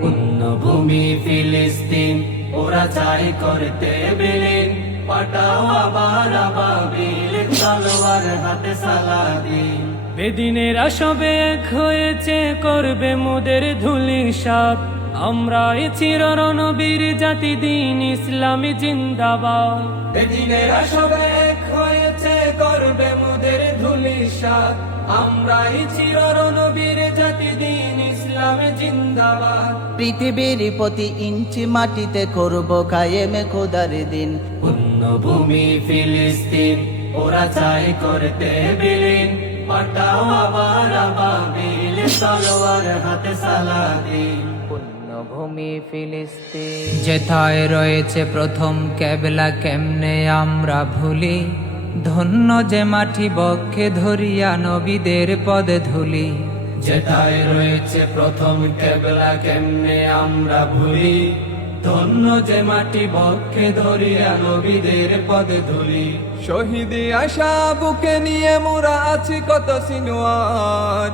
পুণ্যভূমি ফিলিস্তিন ওরা চাই করতে বিলীন, পাঠাও আবার আবাবিল তলোয়ার হাতে সালাদিন। বেদিনেরা সবে এক হয়েছে করবে মোদের ধূলিসাৎ, আমরা চিররণবীর জাতি দিন ইসলামী জিন্দাবাদ। বেদিনেরা সবে এক হয়েছে করবে মোদের ধূলিসাৎ, আমরাই চিররণবীর জাতি দিন ইসলামে জিন্দাবাদ। পৃথিবীর প্রতি ইঞ্চি মাটিতে করব কায়েমে খোদার দিন। পুণ্যভূমি ফিলিস্তিন ওরা চাই করতে বিলীন, পাঠাও আবার আবাবিল তলোয়ার হাতে সালাদিন। পুণ্যভূমি ফিলিস্তিন যেথায় রয়েছে প্রথম কেবলা কেমনে আমরা ভুলি, ধন্য যে মাটি বক্ষে ধরিয়া নবীদের পদে ধুলি। যেথায় রয়েছে প্রথম কেবলা কেমনে আমরা ভুলি, ধন্য যে মাটি বক্ষে ধরিয়া নবীদের পদে ধুলি। শহীদি আশা বুকে নিয়ে মোরা আছি কত সিনোয়ার,